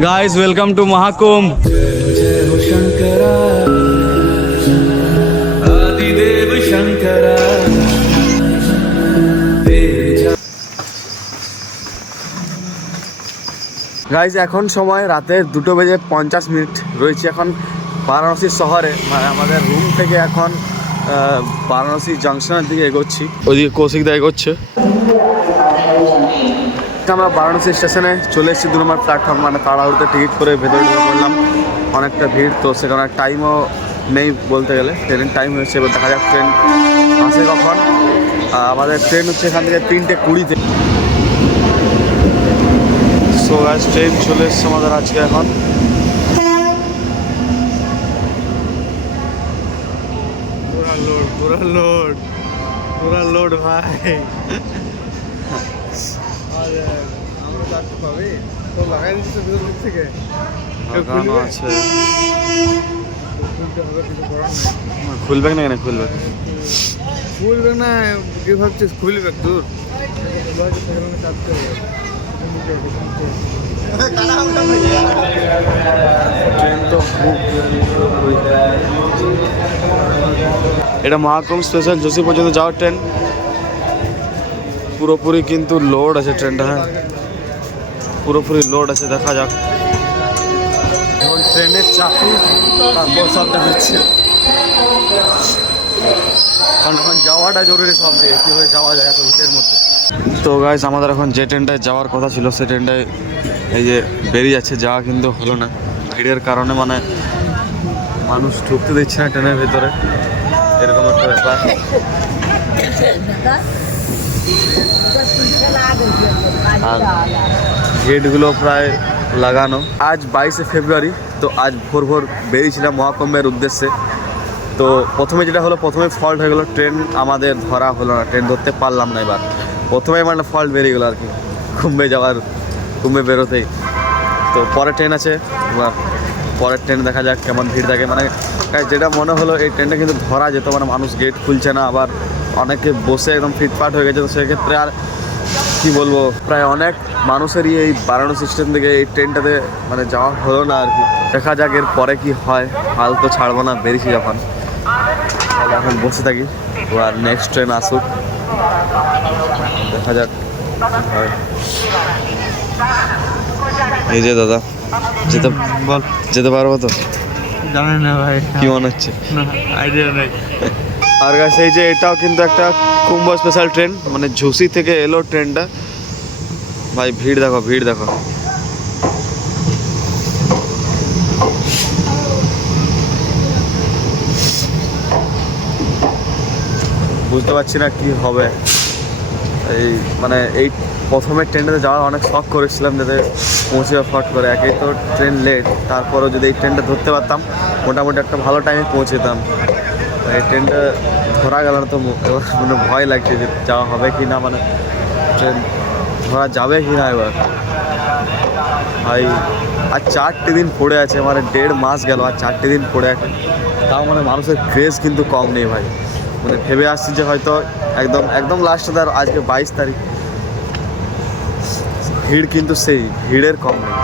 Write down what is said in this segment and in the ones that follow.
Guys, welcome to Mahakumbh. Guys এখন সময় রাতের 2:50 রয়েছে এখন বারাণসী শহরে। মানে আমাদের রুম থেকে এখন বারাণসী জাংশনের দিকে এগোচ্ছি, ওইদিকে কৌশিক দা এগোচ্ছে। আমরা বারাণসী স্টেশনে চলে এসেছি 2 নম্বর প্ল্যাটফর্ম। মানে তাড়াহুড়োতে টিকিট করে ভেতরে ঢুকে পড়লাম, অনেকটা ভিড়, তো সেখানে টাইমও নেই বলতে গেলে। ট্রেনের টাইম হয়েছে, এবার দেখা যাক ট্রেন আসে কখন। আমাদের ট্রেন হচ্ছে এখান থেকে 3:20-তে। সো গাইস ট্রেন চলে এসছে আমাদের আজকে এখন। পুরা লোড ভাই। খুলবে না কেন? খুলবে না কি ভাবছিস? খুলবে দূর এটা মহাকুম্ভ স্পেশাল যোশী পর্যন্ত যাওয়ার ট্রেন। পুরোপুরি কিন্তু লোড আছে ট্রেনটা, হ্যাঁ পুরোপুরি লোড আছে। দেখা যাক এখন ট্রেনের চাপি তারপর সব দেখাচ্ছে, কারণ এখন যাওয়াটা জরুরি সব দিয়ে কীভাবে যাওয়া যায় এত ভিড়ের মধ্যে। তো গাইস আমাদের এখন যে ট্রেনটায় যাওয়ার কথা ছিল সে ট্রেনটায় এই যে বেরিয়ে যাচ্ছে, যাওয়া কিন্তু হলো না ভিড়ের কারণে। মানে মানুষ ঢুকতে দিচ্ছে না ট্রেনের ভেতরে, এরকম একটা ব্যাপার। আর গেটগুলো প্রায় লাগানো। আজ 22শে ফেব্রুয়ারি, তো আজ ভোর ভোর বেরিয়েছিলাম মহাকুম্ভের উদ্দেশ্যে। তো প্রথমে যেটা হলো, প্রথমে ফল্ট হয়ে গেলো, ট্রেন আমাদের ধরা হলো না, ট্রেন ধরতে পারলাম না। এবার প্রথমে মানে ফল্ট বেরিয়ে গেলো আর কি কুম্ভে বেরোতেই। তো পরের ট্রেন আছে, এবার পরের ট্রেনে দেখা যাক কেমন ভিড় থাকে। মানে যেটা মনে হলো এই ট্রেনটা কিন্তু ধরা যেত, মানে মানুষ গেট খুলছে না, আবার অনেকে বসে একদম ফিটফাট হয়ে গেছে। তো সেক্ষেত্রে আর কি বলবো, প্রায় অনেক মানুষেরই এই বারাণসী স্টেশন থেকে এই ট্রেনটাতে মানে যাওয়া হলো না আর কি। দেখা যাক এর পরে কি হয়, হাল তো ছাড়বো না, বেরিয়েছি যখন তাহলে এখন বসে থাকি। আর নেক্সট ট্রেন আসুক, দেখা যাক হয়। এই যে দাদা যেতে পারবো তো? জানেন না ভাই, কি মনে হচ্ছে? আইডিয়া নেই। আর গাছ এই যে এটাও কিন্তু একটা কুম্ভ স্পেশাল ট্রেন, মানে ঝুসি থেকে এলো ট্রেনটা। ভাই ভিড় দেখো, ভিড় দেখো। বুঝতে পারছি না কি হবে। এই মানে এই প্রথমে ট্রেনটাতে যাওয়ার অনেক শখ করেছিলাম, যাতে পৌঁছে ফট করে। একেই তো ট্রেন লেট, তারপরেও যদি এই ট্রেনটা ধরতে পারতাম মোটামুটি একটা ভালো টাইমে পৌঁছে যেতাম। এই ট্রেনটা ধরা গেল না, তো এবার মানে ভয় লাগছে যে যাওয়া হবে কি না, মানে ট্রেন ধরা যাবে কি না এবার। ভাই আর 4টে দিন পড়ে আছে, মানে 1.5 মাস গেল আর 4টে দিন পড়ে আছে। তাও মানে মানুষের ক্রেজ কিন্তু কম নেই ভাই। মানে ভেবে আসছি যে হয়তো একদম লাস্টে, তার আজকে 22 তারিখ, ভিড় কিন্তু সেই ভিড়ের কম নেই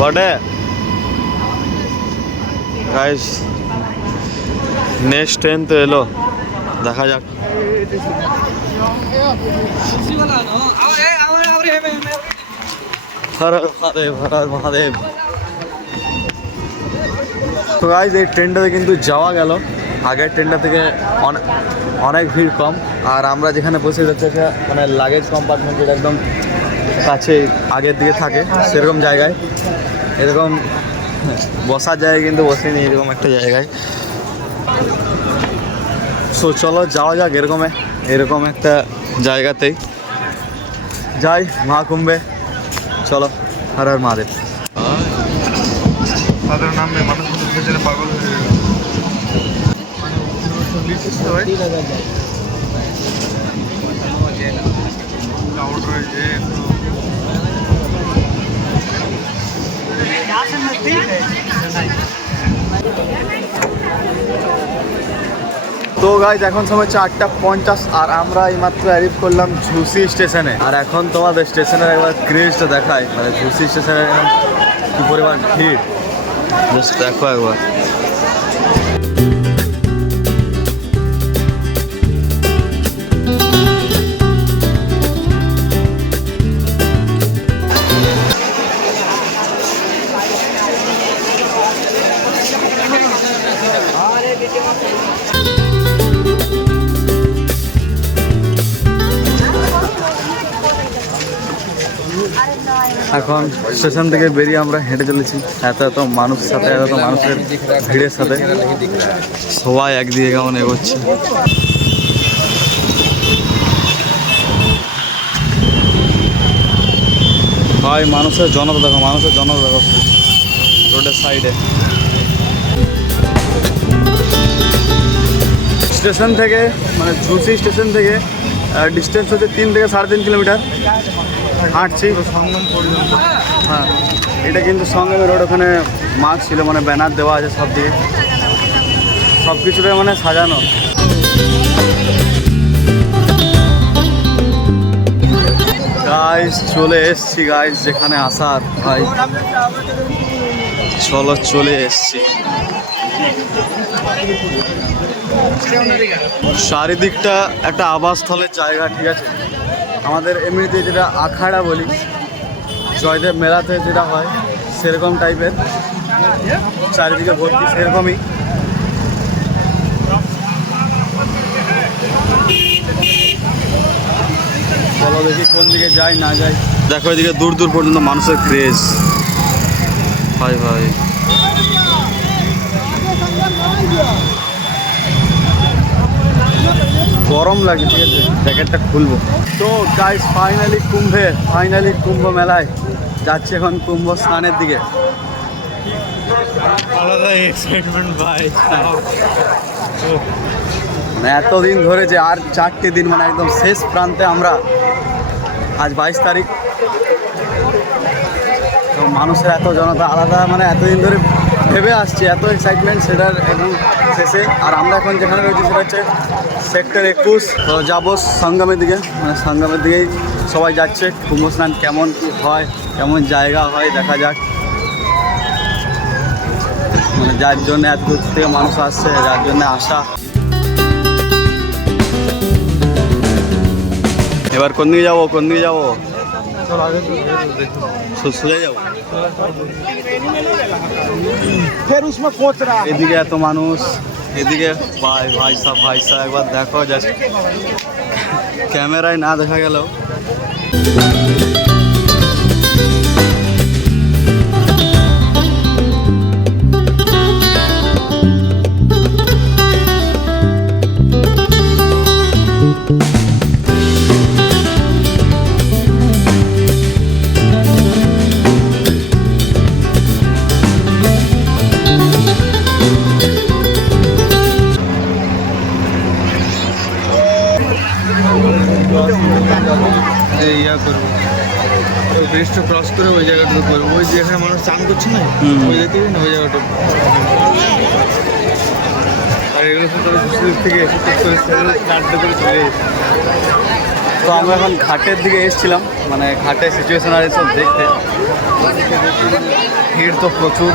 বটে। গাইস নেক্সট ট্রেন তো এলো, দেখা যাক। মহাদেব। তো গাইস এই ট্রেনটাতে কিন্তু যাওয়া গেল, আগের ট্রেনটা থেকে অনেক ভিড় কম। আর আমরা যেখানে বসে যাচ্ছি মানে লাগেজ কম্পার্টমেন্টের একদম কাছে আগের দিকে থাকে, সেরকম জায়গায় এরকম বসার জায়গায় কিন্তু বসেনি, এরকম একটা জায়গায়। সো চলো যাওয়া যাক এরকম একটা জায়গাতেই যাই মহাকুম্ভে। চলো, হর হর মহাদেব। তাদের নামে মানুষ পাগল হয়ে গেল। তো তো গাইজ এখন সময় 4:50 আর আমরা এইমাত্র অ্যারিভ করলাম ঝুসি স্টেশনে। আর এখন তোমাদের স্টেশনের একবার ক্রেজটা দেখায়, মানে ঝুসি স্টেশনে কি পরিমাণ ভিড় জাস্ট দেখো একবার। এখন স্টেশন থেকে বেরিয়ে আমরা হেঁটে চলেছি এত এত মানুষের সাথে, এত মানুষের ভিড়ের সাথে সবাই একদিকে কেমন এগোচ্ছে। ভাই মানুষের জনতা দেখো, মানুষের জনতা দেখো রোডের সাইডে। স্টেশন থেকে মানে ঝুসি স্টেশন থেকে ডিস্টেন্স হচ্ছে 3 থেকে 3.5 কিলোমিটার হাঁটছি সঙ্গম পর্যন্ত। হ্যাঁ, এটা কিন্তু সঙ্গমের রোড, ওখানে মার্ক ছিল মানে ব্যানার দেওয়া আছে সব দিকে, সব কিছুটাই মানে সাজানো। গাইস চলে এসছি গাইস যেখানে আসার, ভাই চলো চলে এসছি। চারিদিকটা একটা আবাসস্থলের জায়গা, ঠিক আছে। আমাদের এমনিতে যেটা আখাড়া বলি, জয়দেব মেলাতে যেটা হয় সেরকম টাইপের, চারিদিকে ভর্তি সেরকমই। চলো দেখি কোন দিকে যাই না যাই। দেখো এদিকে দূর দূর পর্যন্ত মানুষের ক্রেজ, ভাই ভাই। গরম লাগে, ঠিক আছে, জ্যাকেটটা খুলবো। তো গাইস ফাইনালি কুম্ভ মেলায় যাচ্ছি এখন, কুম্ভ স্নানের দিকে। আলাদা এক্সাইটমেন্ট ভাই। মানে এতদিন ধরে যে আর 4টে দিন, মানে একদম শেষ প্রান্তে আমরা। আজ 22 তারিখ, তো মানুষের এত জনতা আলাদা, মানে এতদিন ধরে ভেবে আসছি, এত এক্সাইটমেন্ট সেটার একদম শেষে। আর আমরা এখন যেখানে রয়েছি সেটা হচ্ছে সেক্টর 21। তো যাবো সঙ্গমের দিকে, মানে সঙ্গমের দিকেই সবাই যাচ্ছে। কুম্ভ স্নান কেমন কী হয়, কেমন জায়গা হয় দেখা যাক। মানে যার জন্য এত দূর থেকে মানুষ আসছে, যার জন্য আসা। এবার কোন দিকে যাবো, কোন দিকে যাবো? চল আগে তো দেখো। সোজা যাবো। फिर उसमें कोच रहा है। এদিকে এত মানুষ, এদিকে ভাই সাহেব একবার দেখো, জাস্ট ক্যামেরায় না দেখা গেল। ইয়া করবো, ওই ব্রিজটা ক্রস করে ওই জায়গাটা করবো, ওই যেখানে মানুষ চান করছে না, ওই দেখতে না ওই জায়গাটা। আর এগুলো থেকে চারটে করে চলে এসেছে। তো আমরা এখন ঘাটের দিকে এসেছিলাম, মানে ঘাটের সিচুয়েশন আর এসব দেখতে। ভিড় তো প্রচুর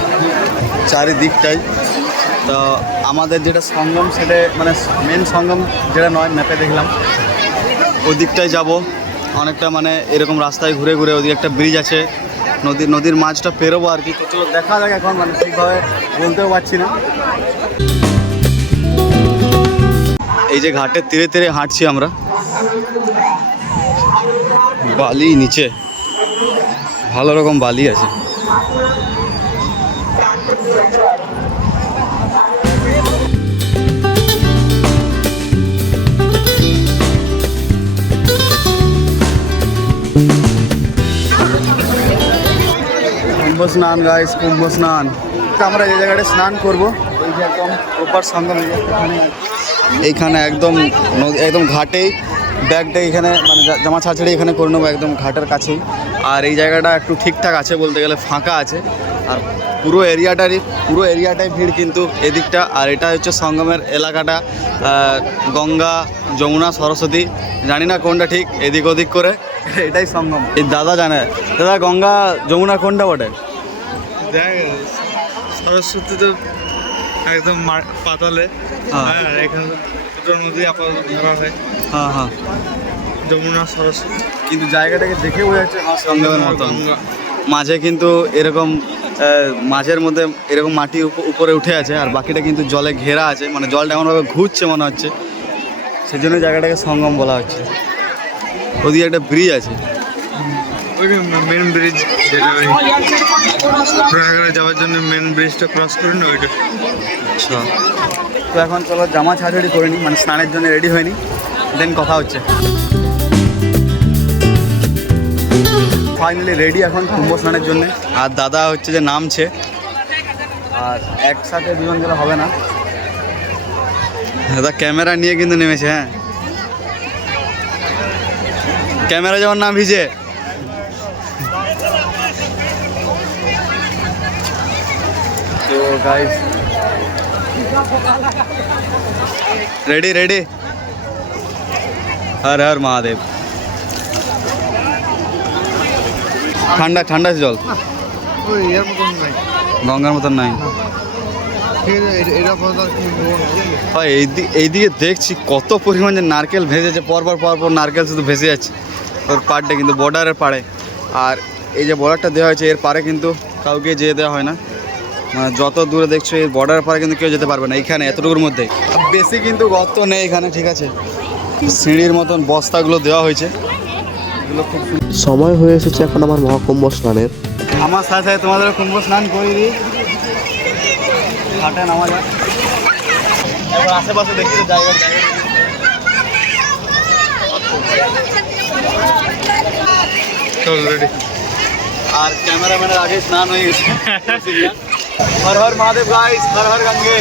চারিদিকটাই। তো আমাদের যেটা সঙ্গম, সেটা মানে মেন সঙ্গম যেটা নয়, ম্যাপে দেখলাম ওই দিকটায় যাব অনেকটা, মানে এরকম রাস্তায় ঘুরে ঘুরে। ওদিকে একটা ব্রিজ আছে, নদীর মাঝটা পেরোবো আর কি। তো চলো দেখা যাক, এখন মানে ঠিকভাবে বলতেও পারছি না। এই যে ঘাটের তীরে তীরে হাঁটছি আমরা, বালি নিচে ভালো রকম বালি আছে। কুম্ভ স্নান গাইস, কুম্ভ স্নান। আমরা যে জায়গাটা স্নান করবো এই যে একদম প্রপার সঙ্গম, এইখানে একদম একদম ঘাটেই ব্যাগটা এখানে, মানে জামা ছাড়াছাড়ি এখানে করে নেবো, একদম ঘাটের কাছেই। আর এই জায়গাটা একটু ঠিকঠাক আছে বলতে গেলে, ফাঁকা আছে। আর পুরো এরিয়াটাই ভিড় কিন্তু এদিকটা। আর এটা হচ্ছে সঙ্গমের এলাকাটা, গঙ্গা, যমুনা, সরস্বতী, জানি না কোনটা ঠিক, এদিক ওদিক করে এটাই সঙ্গম। এই দাদা জানে, দাদা গঙ্গা যমুনা কোনটা বটে? দেখ, সরস্বতী তো একদম পাতালে, হ্যাঁ। আর এখানে দুটো নদী আপাতত ধরা হয়, হ্যাঁ, যমুনা, সরস্বতী। কিন্তু জায়গাটাকে দেখে বোঝা যাচ্ছে সঙ্গমের মতন। গঙ্গা। মাঝে কিন্তু এরকম মাঝের মধ্যে এরকম মাটি উপরে উঠে আছে, আর বাকিটা কিন্তু জলে ঘেরা আছে, মানে জলটা এমনভাবে ঘুরছে মনে হচ্ছে, সেই জন্য জায়গাটাকে সঙ্গম বলা হচ্ছে। ওদিকে একটা ব্রিজ আছে, ওইটা মেন ব্রিজ, যেটা ওই প্রয়াগরাজ যাওয়ার জন্য মেন ব্রিজটা ক্রস করে না ওইটা। আচ্ছা। তো এখন চলো জামা ছাড়াছাড়ি করে নিই, মানে স্নানের জন্য রেডি হয়নি, দেন কথা হচ্ছে। ফাইনালি রেডি এখন কুম্ভ স্নানের জন্য। আর দাদা হচ্ছে যে নামছে, আর একসাথে দুজন গেলে হবে না, দাদা ক্যামেরা নিয়ে কিন্তু নেমেছে। হ্যাঁ, ক্যামেরা যেমন না ভিজে। তো গাইস রেডি হর হর মহাদেব। ঠান্ডা জল, ওই এর মতন নাই, গঙ্গার মতন নাই। ঠিক আছে, এটা বলতে হয় এইদিকে দেখছি কত পরিমাণ যে নারকেল ভেসেছে, পরপর নারকেল শুধু ভেসে যাচ্ছে ওর পাড়টা, কিন্তু বর্ডারের পাড়ে। আর এই যে বর্ডারটা দেওয়া হয়েছে এর পাড়ে কিন্তু কাউকে যেতে দেওয়া হয় না, মানে যত দূরে দেখছো এই বর্ডারের পাড়ে কিন্তু কেউ যেতে পারবে না, এইখানে এতটুকুর মধ্যেই। বেশি কিন্তু গর্ত নেই এখানে, ঠিক আছে। সিঁড়ির মতন বস্তাগুলো দেওয়া হয়েছে, এগুলো খুব সময় হয়ে এসেছে এখন আমার মহাকুম্ভ স্নানের। আমার সাথে সাথে তোমাদের কুম্ভ স্নান করিয়ে দিই, ঘাটে নামা যাক। এবার আশেপাশে দেখি তো জায়গা চল রেডি। আর ক্যামেরাম্যানের আগে স্নান হয়ে গেছে। হর হর মহাদেব গাইস, হর হর গঙ্গে।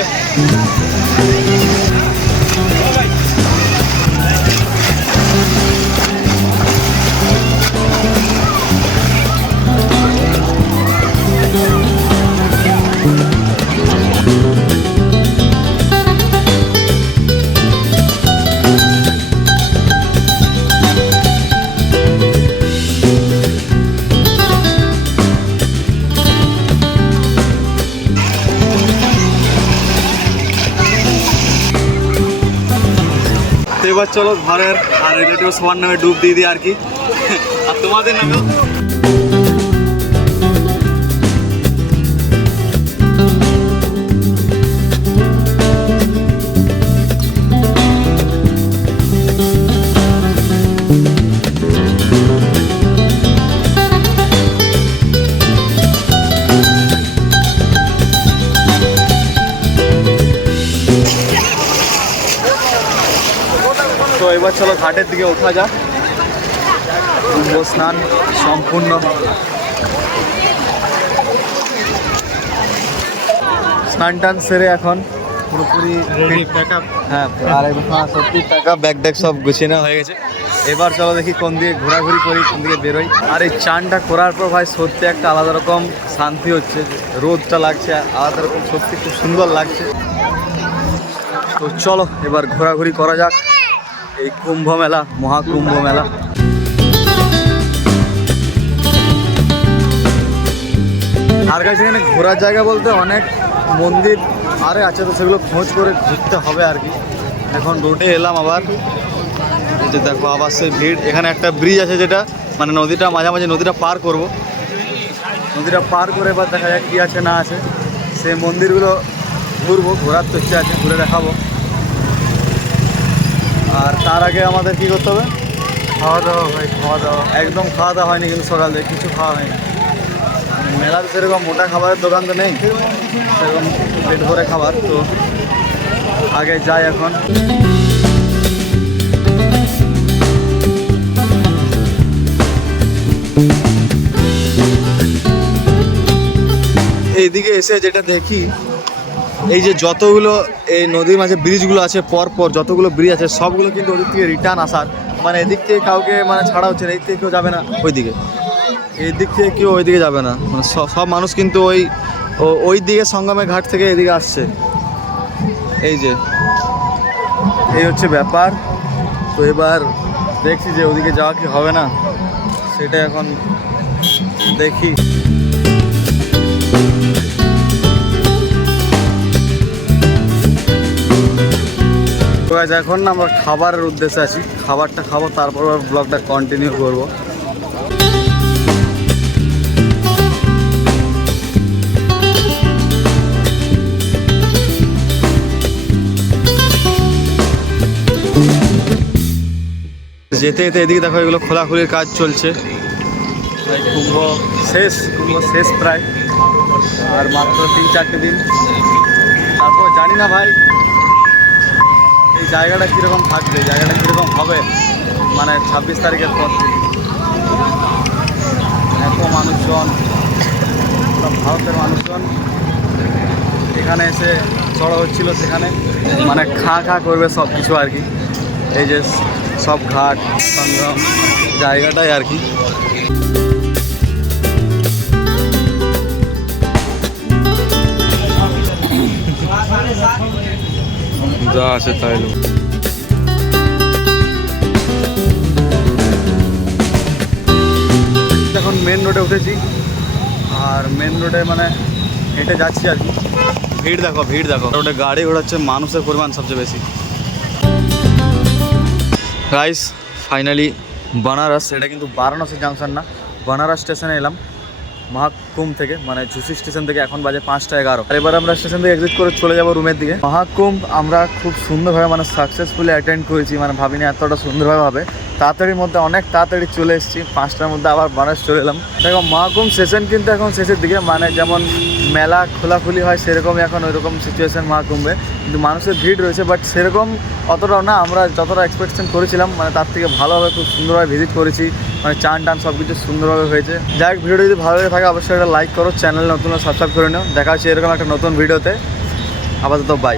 তো এবার চলো ঘরের আর রিলেটিভ সবার নামে ডুব দিয়ে দিই আর কি, আর তোমাদের নামেও। তো এবার চলো ঘাটের দিকে ওঠা যাক, কুম্ভ স্নান সম্পূর্ণ। স্নান টান সেরে এখন পুরোপুরি রেডি, প্যাক আপ। হ্যাঁ, আর সত্যি টাকা ব্যাগ ট্যাগ সব গুছিয়ে নেওয়া হয়ে গেছে। এবার চলো দেখি কোন দিকে ঘোরাঘুরি করি, কোন দিকে বেরোই। আর এই চানটা করার পর ভাই সত্যি একটা আলাদা রকম শান্তি হচ্ছে, রোদটা লাগছে আলাদা রকম, সত্যি খুব সুন্দর লাগছে। তো চলো এবার ঘোরাঘুরি করা যাক এই কুম্ভ মেলা, মহাকুম্ভ মেলা। আর কাছে এখানে ঘোরার জায়গা বলতে অনেক মন্দির আরে আছে, তো সেগুলো খোঁজ করে ঘুরতে হবে আর কি। এখন রোডে এলাম আবার, এই যে দেখো আবার সেই ভিড়। এখানে একটা ব্রিজ আছে যেটা মানে নদীটা মাঝামাঝি নদীটা পার করব, নদীটা পার করে এবার দেখা যাক কী আছে না আছে। সেই মন্দিরগুলো ঘুরবো, ঘোরার তো ইচ্ছে আছে, ঘুরে দেখাবো। আর তার আগে আমাদের কী করতে হবে? খাওয়া দাওয়া ভাই, খাওয়া দাওয়া। একদম খাওয়া দাওয়া হয়নি কিন্তু সকাল থেকে কিছু খাওয়া হয়নি। মেলাতে সেরকম মোটা খাবারের দোকান তো নেই, সেরকম পেট ভরে খাবার। তো আগে যাই এখন। এইদিকে এসে যেটা দেখি, এই যে যতগুলো এই নদীর মাঝে ব্রিজগুলো আছে, পর যতগুলো ব্রিজ আছে সবগুলো কিন্তু ওদিক থেকে রিটার্ন আসার, মানে এদিক থেকে কাউকে মানে ছাড়া হচ্ছে না, এদিক থেকে কেউ যাবে না ওইদিকে। এই দিক থেকে কেউ ওই দিকে যাবে না, মানে সব মানুষ কিন্তু ওই দিকে সঙ্গমের ঘাট থেকে এদিকে আসছে। এই হচ্ছে ব্যাপার। তো এবার দেখছি যে ওদিকে যাওয়া কি হবে না, সেটা এখন দেখি। এখন আমরা খাবারের উদ্দেশ্যে আছি, খাবারটা খাবো, তারপর ব্লগটা কন্টিনিউ করবো। যেতে যেতে এদিকে দেখো এগুলো খোলাখুলির কাজ চলছে। কুম্ভ শেষ প্রায়, আর মাত্র 3-4টে দিন। তারপর জানি না ভাই এই জায়গাটা কীরকম থাকবে, জায়গাটা কীরকম হবে, মানে 26 তারিখের পর থেকে। এত মানুষজন, সব ভারতের মানুষজন এখানে এসে জড়ো হচ্ছিল, সেখানে মানে খা করবে সব কিছু আর কি। এই যে সব ঘাট সঙ্গম জায়গাটাই আর কি। যা আছে তাই এখন মেন রোডে উঠেছি, আর মেন রোডে মানে হেঁটে যাচ্ছি আর কি। ভিড় দেখো রোডে গাড়ি ঘোড়াচ্ছে, মানুষের পরিমাণ সবচেয়ে বেশি। গাইস ফাইনালি বানারস, এটা কিন্তু বারাণসী জাংশন না, বানারস স্টেশনে এলাম মহাকুম্ভ থেকে, মানে ঝুসি স্টেশন থেকে। এখন বাজে 5:11। আর এবার আমরা স্টেশন থেকে এক্সিট করে চলে যাব রুমের দিকে। মহাকুম্ভ আমরা খুব সুন্দরভাবে মানে সাকসেসফুলি অ্যাটেন্ড করেছি, মানে ভাবিনি এতটা সুন্দরভাবে হবে। তাড়াতাড়ির মধ্যে অনেক তাড়াতাড়ি চলে এসেছি, 5টার মধ্যে আবার বানারস চলে এলাম। দেখো মহাকুম্ভ সেশন কিন্তু এখন শেষের দিকে, মানে যেমন মেলা খোলাখুলি হয় সেরকমই এখন ওইরকম সিচুয়েশান মহাকুম্ভে, কিন্তু মানুষের ভিড় রয়েছে, বাট সেরকম অতটাও না। আমরা যতটা এক্সপেকটেশন করেছিলাম মানে তার থেকে ভালোভাবে খুব সুন্দরভাবে ভিজিট করেছি, মানে চান সব কিছু সুন্দরভাবে হয়েছে। যাই হোক, ভিডিও যদি ভালো লাগে থাকে অবশ্যই একটা লাইক করো, চ্যানেল নতুন সাবস্ক্রাইব করে নাও। দেখা হচ্ছে এরকম একটা নতুন ভিডিওতে। আপাতত বাই।